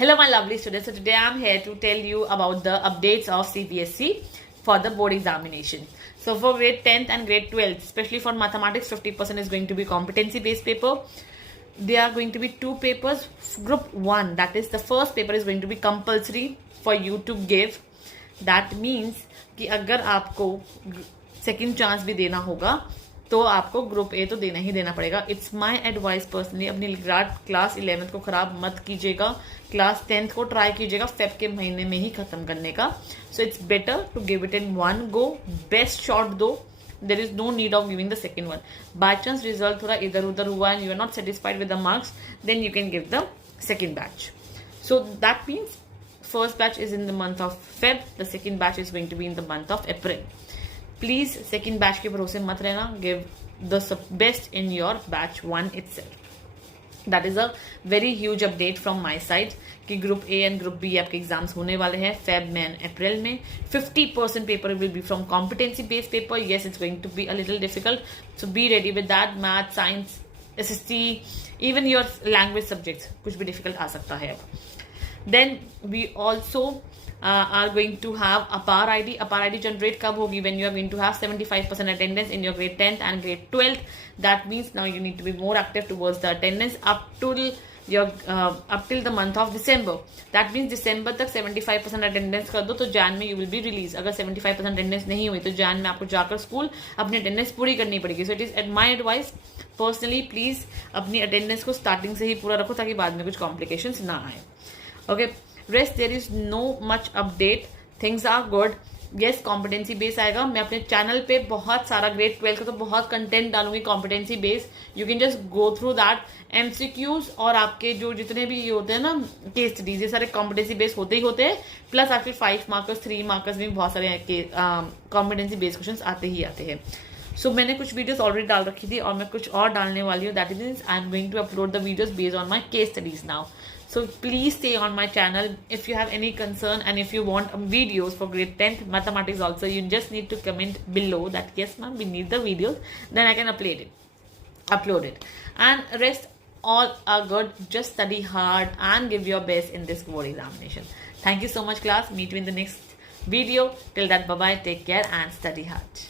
Hello my lovely students, so today I am here to tell you about the updates of CBSE for the board examination. So for grade 10th and grade 12th, especially for mathematics, 50% is going to be competency based paper. There are going to be two papers. Group 1, that is the first paper, is going to be compulsory for you to give. That means कि अगर आपको second chance भी देना होगा तो आपको group A तो देना ही देना पड़ेगा. इट्स माई एडवाइस पर्सनली, अपनी क्लास 11th को खराब मत कीजिएगा, क्लास 10th को ट्राई कीजिएगा फेब के महीने में ही खत्म करने का. So it's better to give it in one go. Best shot दो, there is no need of giving the second one. By chance result थोड़ा इधर उधर हुआ and you are not satisfied with the marks, then you can give the second batch. So that means first batch is in the month of Feb, the second batch is going to be in the month of April. Please second batch के भरोसे मत रहना. Give the best in your batch 1 itself. That is a very huge update from my side कि group A and group B आपके exams होने वाले हैं Feb में and April में. 50% paper will be from competency based paper. Yes, it's going to be a little difficult, so be ready with that. Math, science, SST, even your language subjects कुछ भी difficult आ सकता है अब. Then we also are going to have APAR ID. APAR ID generate कब होगी? When you are going to have 75% attendance in your grade 10th and grade 12th. That means now you need to be more active towards the attendance up till the month of December. That means December तक 75% attendance कर दो तो Jan में you will be released. अगर 75% attendance नहीं हुई तो Jan में आपको जाकर स्कूल अपनी attendance पूरी करनी पड़ेगी. So it is my advice personally, please अपनी attendance को starting से ही पूरा रखो ताकि बाद में कुछ complications ना आए. Okay, rest there is no much update. Things are good. Yes, competency base आएगा. मैं अपने चैनल पे बहुत सारा ग्रेड 12 का तो बहुत कंटेंट डालूंगी competency base. You can just go through that. MCQs और आपके जो जितने भी ये होते हैं ना केस स्टडीज, ये सारे competency base होते ही होते हैं. प्लस आपके 5 मार्कर्स 3 मार्कर्स में बहुत सारे competency based क्वेश्चन आते ही आते हैं. So मैंने कुछ वीडियोस ऑलरेडी डाल रखी थी और मैं कुछ और डालने वाली हूँ. That is I am going to upload the videos based on my case studies now. So please stay on my channel. If you have any concern and if you want videos for grade 10th mathematics also, you just need to comment below that yes ma'am we need the videos, then I can upload it. And rest all are good. Just study hard and give your best in this board examination. Thank you so much class. Meet you in the next video. Till that, bye bye, take care and study hard.